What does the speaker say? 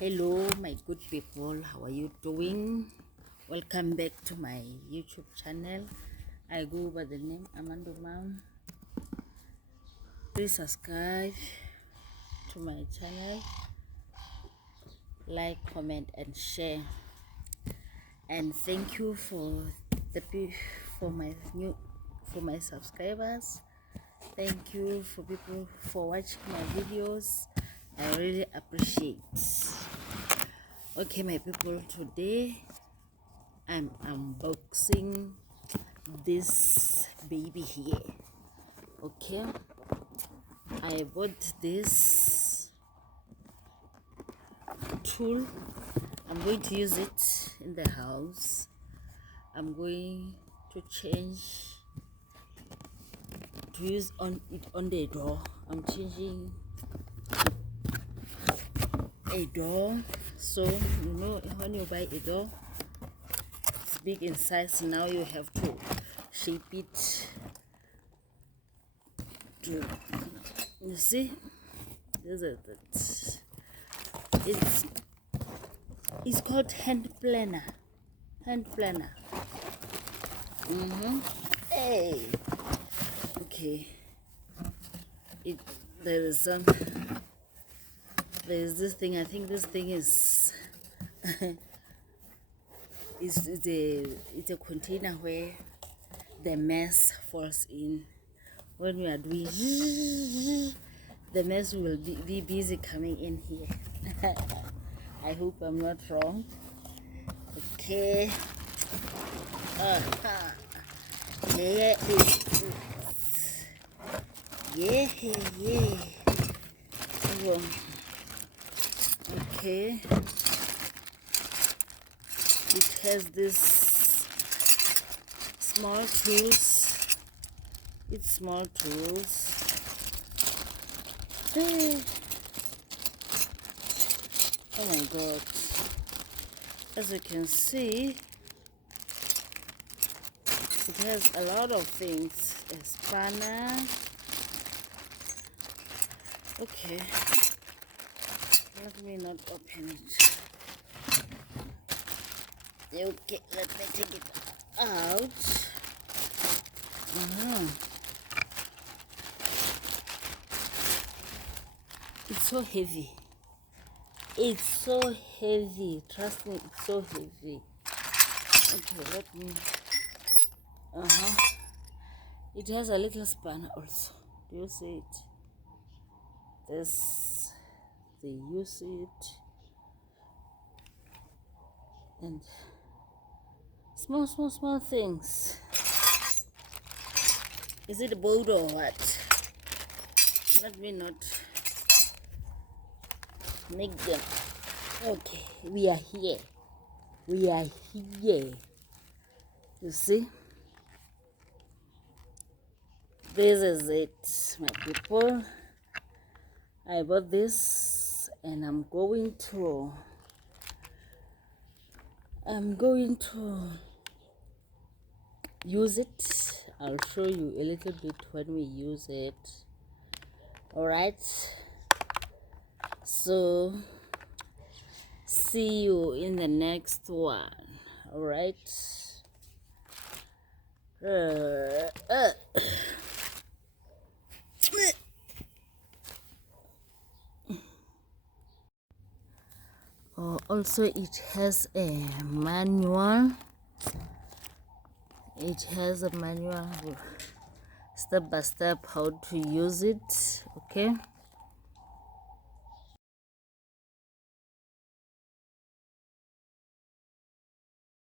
Hello my good people, how are you doing? Welcome back to my YouTube channel. I go by the name Amando Mom. Please subscribe to my channel, like, comment and share, and thank you for my subscribers. Thank you for people for watching my videos. I really appreciate. Okay my people, today I'm unboxing this baby here. Okay, I bought this tool. I'm going to use it in the house. I'm going to use it on the door. I'm changing a door. So you know, when you buy a door, it's big in size. Now you have to shape it to, you see, this is it. It's called hand planner. Hey, okay. There's this thing. I think this thing is it's a container where the mess falls in. When we are doing the mess will be busy coming in here. I hope I'm not wrong. Okay. Yeah. Okay. It has this small tools. It's small tools. Oh my god. As you can see, it has a lot of things. A spanner. Okay. Let me not open it. Okay, let me take it out. It's so heavy. It's so heavy. Trust me, it's so heavy. Okay, let me. It has a little spanner also. Do you see it? This, you see it, and small things. Is it a boat or what? Let me not make them. Okay, we are here. You see, this is it, my people. I bought this and I'm going to use it. I'll show you a little bit when we use it. All right, so see you in the next one. All right. Also, it has a manual. It has a manual step by step how to use it. Okay.